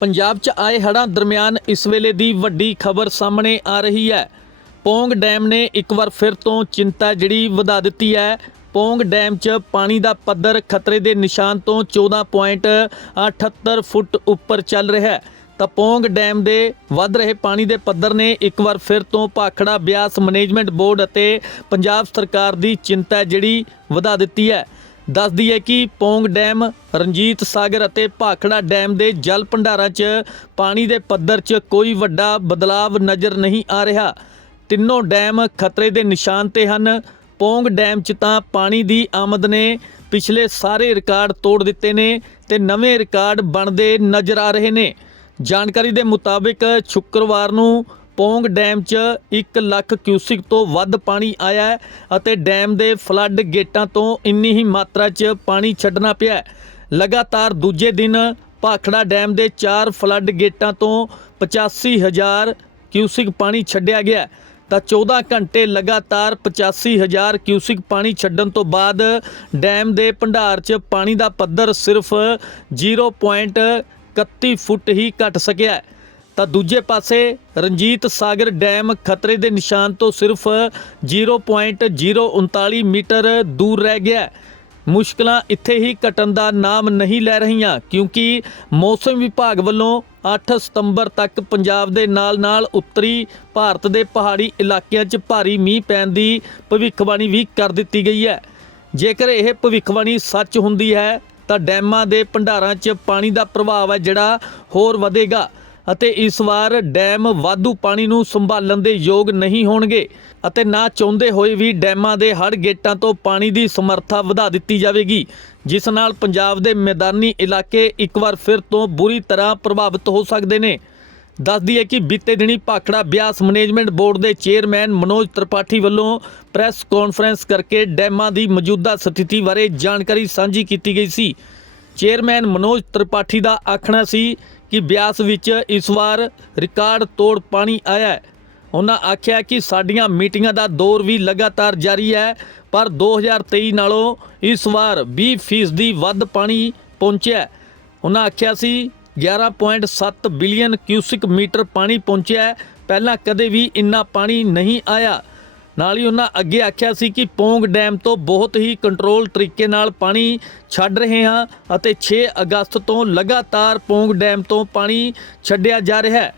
ਪੰਜਾਬ 'ਚ ਆਏ ਹੜ੍ਹਾਂ ਦਰਮਿਆਨ ਇਸ ਵੇਲੇ ਦੀ ਵੱਡੀ ਖਬਰ ਸਾਹਮਣੇ ਆ ਰਹੀ ਹੈ। ਪੌਂਗ ਡੈਮ ਨੇ ਇੱਕ ਵਾਰ ਫਿਰ ਤੋਂ ਚਿੰਤਾ ਜਿਹੜੀ ਵਧਾ ਦਿੱਤੀ ਹੈ। ਪੌਂਗ ਡੈਮ 'ਚ ਪਾਣੀ ਦਾ ਪੱਧਰ ਖਤਰੇ ਦੇ ਨਿਸ਼ਾਨ ਤੋਂ 14.78 ਫੁੱਟ ਉੱਪਰ ਚੱਲ ਰਿਹਾ ਹੈ। ਤਾਂ ਪੌਂਗ ਡੈਮ ਦੇ ਵੱਧ ਰਹੇ ਪਾਣੀ ਦੇ ਪੱਧਰ ਨੇ ਇੱਕ ਵਾਰ ਫਿਰ ਤੋਂ ਭਾਖੜਾ ਬਿਆਸ ਮੈਨੇਜਮੈਂਟ ਬੋਰਡ ਅਤੇ ਪੰਜਾਬ ਸਰਕਾਰ ਦੀ ਚਿੰਤਾ ਜਿਹੜੀ ਵਧਾ ਦਿੱਤੀ ਹੈ। ਦੱਸਦੀ ਹੈ ਕਿ ਪੌਂਗ ਡੈਮ, ਰਣਜੀਤ ਸਾਗਰ ਅਤੇ ਭਾਖੜਾ ਡੈਮ ਦੇ ਜਲ ਭੰਡਾਰਾਂ 'ਚ ਪਾਣੀ ਦੇ ਪੱਧਰ 'ਚ ਕੋਈ ਵੱਡਾ ਬਦਲਾਵ ਨਜ਼ਰ ਨਹੀਂ ਆ ਰਿਹਾ। ਤਿੰਨੋਂ ਡੈਮ ਖਤਰੇ ਦੇ ਨਿਸ਼ਾਨ ਤੇ ਹਨ। ਪੌਂਗ ਡੈਮ 'ਚ ਤਾਂ ਪਾਣੀ ਦੀ ਆਮਦ ਨੇ ਪਿਛਲੇ ਸਾਰੇ ਰਿਕਾਰਡ ਤੋੜ ਦਿੱਤੇ ਨੇ ਤੇ ਨਵੇਂ ਰਿਕਾਰਡ ਬਣਦੇ ਨਜ਼ਰ ਆ ਰਹੇ ਨੇ। ਜਾਣਕਾਰੀ ਦੇ ਮੁਤਾਬਿਕ ਸ਼ੁੱਕਰਵਾਰ ਨੂੰ ਪੌਂਗ ਡੈਮ 'ਚ 1 ਲੱਖ ਕਿਊਸਿਕ ਤੋਂ ਵੱਧ ਪਾਣੀ ਆਇਆ ਹੈ ਅਤੇ ਡੈਮ ਦੇ ਫਲੱਡ ਗੇਟਾਂ ਤੋਂ ਇੰਨੀ ਹੀ ਮਾਤਰਾ 'ਚ ਪਾਣੀ ਛੱਡਣਾ ਪਿਆ ਲਗਾਤਾਰ ਦੂਜੇ ਦਿਨ ਭਾਖੜਾ ਡੈਮ ਦੇ 4 ਫਲੱਡ ਗੇਟਾਂ ਤੋਂ 85000 ਕਿਊਸਿਕ ਪਾਣੀ ਛੱਡਿਆ ਗਿਆ ਤਾਂ 14 ਘੰਟੇ ਲਗਾਤਾਰ 85000 ਕਿਊਸਿਕ ਪਾਣੀ ਛੱਡਣ ਤੋਂ ਬਾਅਦ ਡੈਮ ਦੇ ਭੰਡਾਰ 'ਚ ਪਾਣੀ ਦਾ ਪੱਧਰ ਸਿਰਫ 0.31 ਫੁੱਟ ਹੀ ਘਟ ਸਕਿਆ ਤਾਂ ਦੂਜੇ ਪਾਸੇ ਰਣਜੀਤ ਸਾਗਰ ਡੈਮ ਖਤਰੇ ਦੇ ਨਿਸ਼ਾਨ ਤੋਂ ਸਿਰਫ 0.039 ਮੀਟਰ ਦੂਰ ਰਹਿ ਗਿਆ ਮੁਸ਼ਕਲਾਂ ਇੱਥੇ ਹੀ ਘਟਣ ਦਾ ਨਾਮ ਨਹੀਂ ਲੈ ਰਹੀਆਂ, ਕਿਉਂਕਿ ਮੌਸਮ ਵਿਭਾਗ ਵੱਲੋਂ 8 ਸਤੰਬਰ ਤੱਕ ਪੰਜਾਬ ਦੇ ਨਾਲ-ਨਾਲ ਉੱਤਰੀ ਭਾਰਤ ਦੇ ਪਹਾੜੀ ਇਲਾਕਿਆਂ 'ਚ ਭਾਰੀ ਮੀਂਹ ਪੈਣ ਦੀ ਭਵਿੱਖਬਾਣੀ ਵੀ ਕਰ ਦਿੱਤੀ ਗਈ ਹੈ। ਜੇਕਰ ਇਹ ਭਵਿੱਖਬਾਣੀ ਸੱਚ ਹੁੰਦੀ ਹੈ, ਤਾਂ ਡੈਮਾਂ ਦੇ ਭੰਡਾਰਾਂ 'ਚ ਪਾਣੀ ਦਾ ਪ੍ਰਭਾਵ ਹੈ ਜਿਹੜਾ ਹੋਰ ਵਧੇਗਾ। ਅਤੇ ਇਸ ਵਾਰ ਡੈਮ ਵਾਧੂ ਪਾਣੀ ਨੂੰ ਸੰਭਾਲਣ ਦੇ ਯੋਗ ਨਹੀਂ ਹੋਣਗੇ ਅਤੇ ਨਾ ਚਾਹੁੰਦੇ ਹੋਏ ਵੀ ਡੈਮਾਂ ਦੇ ਹੜ ਗੇਟਾਂ ਤੋਂ ਪਾਣੀ ਦੀ ਸਮਰੱਥਾ ਵਧਾ ਦਿੱਤੀ ਜਾਵੇਗੀ, ਜਿਸ ਨਾਲ ਪੰਜਾਬ ਦੇ ਮੈਦਾਨੀ ਇਲਾਕੇ ਇੱਕ ਵਾਰ ਫਿਰ ਤੋਂ ਬੁਰੀ ਤਰ੍ਹਾਂ ਪ੍ਰਭਾਵਿਤ ਹੋ ਸਕਦੇ ਨੇ। ਦੱਸਦੀ ਹੈ ਕਿ ਬੀਤੇ ਦਿਨੀ ਭਾਖੜਾ ਬਿਆਸ ਮੈਨੇਜਮੈਂਟ ਬੋਰਡ ਦੇ ਚੇਅਰਮੈਨ ਮਨੋਜ ਤ੍ਰਿਪਾਠੀ ਵੱਲੋਂ ਪ੍ਰੈਸ ਕਾਨਫਰੰਸ ਕਰਕੇ ਡੈਮਾਂ ਦੀ ਮੌਜੂਦਾ ਸਥਿਤੀ ਬਾਰੇ ਜਾਣਕਾਰੀ ਸਾਂਝੀ ਕੀਤੀ ਗਈ ਸੀ। ਚੇਅਰਮੈਨ ਮਨੋਜ ਤ੍ਰਿਪਾਠੀ ਦਾ ਆਖਣਾ ਸੀ ਕਿ ਬਿਆਸ ਵਿੱਚ ਇਸ ਵਾਰ ਰਿਕਾਰਡ ਤੋੜ ਪਾਣੀ ਆਇਆ ਹੈ। ਉਹਨਾਂ ਆਖਿਆ ਕਿ ਸਾਡੀਆਂ ਮੀਟਿੰਗਾਂ ਦਾ ਦੌਰ ਵੀ ਲਗਾਤਾਰ ਜਾਰੀ ਹੈ, ਪਰ 2023 ਨਾਲੋਂ ਇਸ ਵਾਰ 20% ਦੀ ਵੱਧ ਪਾਣੀ ਪਹੁੰਚਿਆ ਉਹਨਾਂ ਆਖਿਆ ਸੀ 11.7 ਬਿਲੀਅਨ ਕਿਊਸਿਕ ਮੀਟਰ ਪਾਣੀ ਪਹੁੰਚਿਆ ਪਹਿਲਾਂ ਕਦੇ ਵੀ ਇੰਨਾ ਪਾਣੀ ਨਹੀਂ ਆਇਆ। ਨਾਲ ਹੀ ਉਹਨਾਂ ਅੱਗੇ ਆਖਿਆ ਸੀ ਕਿ ਪੌਂਗ ਡੈਮ ਤੋਂ ਬਹੁਤ ਹੀ ਕੰਟਰੋਲ ਤਰੀਕੇ ਨਾਲ ਪਾਣੀ ਛੱਡ ਰਹੇ ਹਾਂ ਅਤੇ 6 ਅਗਸਤ ਤੋਂ ਲਗਾਤਾਰ ਪੌਂਗ ਡੈਮ ਤੋਂ ਪਾਣੀ ਛੱਡਿਆ ਜਾ ਰਿਹਾ ਹੈ।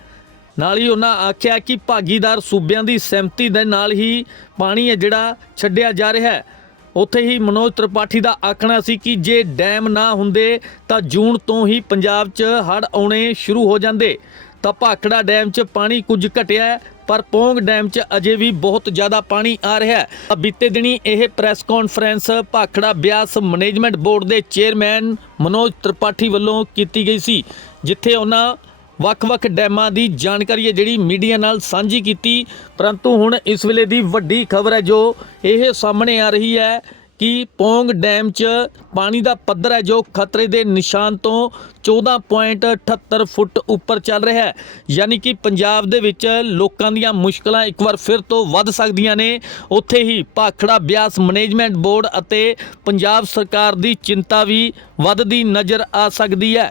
ਨਾਲ ਹੀ ਉਹਨਾਂ ਆਖਿਆ ਕਿ ਭਾਗੀਦਾਰ ਸੂਬਿਆਂ ਦੀ ਸਹਿਮਤੀ ਦੇ ਨਾਲ ਹੀ ਪਾਣੀ ਹੈ ਜਿਹੜਾ ਛੱਡਿਆ ਜਾ ਰਿਹਾ ਹੈ। ਉੱਥੇ ਹੀ ਮਨੋਜ ਤ੍ਰਿਪਾਠੀ ਦਾ ਆਖਣਾ ਸੀ ਕਿ ਜੇ ਡੈਮ ਨਾ ਹੁੰਦੇ ਤਾਂ ਜੂਨ ਤੋਂ ਹੀ ਪੰਜਾਬ 'ਚ ਹੜ੍ਹ ਆਉਣੇ ਸ਼ੁਰੂ ਹੋ ਜਾਂਦੇ। ਤਾਂ ਭਾਖੜਾ ਡੈਮ 'ਚ ਪਾਣੀ ਕੁਝ ਘਟਿਆ ਪਰ ਪੋਂਗ ਡੈਮ 'ਚ ਅਜੇ ਵੀ ਬਹੁਤ ਜ਼ਿਆਦਾ ਪਾਣੀ ਆ ਰਿਹਾ ਹੈ। ਬੀਤੇ ਦਿਨੀ ਇਹ press conference Bhakra Beas management board ਦੇ ਚੇਅਰਮੈਨ ਮਨੋਜ ਤ੍ਰਿਪਾਠੀ ਵੱਲੋਂ ਕੀਤੀ ਗਈ ਸੀ, ਜਿੱਥੇ ਉਹਨਾਂ ਵੱਖ-ਵੱਖ ਡੈਮਾਂ ਦੀ ਜਾਣਕਾਰੀ ਹੈ ਜਿਹੜੀ ਮੀਡੀਆ ਨਾਲ ਸਾਂਝੀ ਕੀਤੀ। ਪਰੰਤੂ ਹੁਣ ਇਸ ਵੇਲੇ ਦੀ ਵੱਡੀ ਖਬਰ ਹੈ ਜੋ ਇਹ ਸਾਹਮਣੇ ਆ ਰਹੀ ਹੈ ਕਿ ਪੌਂਗ ਡੈਮ 'ਚ ਪਾਣੀ ਦਾ ਪੱਧਰ ਹੈ ਜੋ ਖਤਰੇ ਦੇ ਨਿਸ਼ਾਨ ਤੋਂ 14.78 ਫੁੱਟ ਉੱਪਰ ਚੱਲ ਰਿਹਾ ਹੈ। ਯਾਨੀ ਕਿ ਪੰਜਾਬ ਦੇ ਵਿੱਚ ਲੋਕਾਂ ਦੀਆਂ ਮੁਸ਼ਕਲਾਂ ਇੱਕ ਵਾਰ ਫਿਰ ਤੋਂ ਵੱਧ ਸਕਦੀਆਂ ਨੇ। ਉੱਥੇ ਹੀ ਭਾਖੜਾ ਬਿਆਸ ਮੈਨੇਜਮੈਂਟ ਬੋਰਡ ਅਤੇ ਪੰਜਾਬ ਸਰਕਾਰ ਦੀ ਚਿੰਤਾ ਵੀ ਵੱਧਦੀ ਨਜ਼ਰ ਆ ਸਕਦੀ ਹੈ।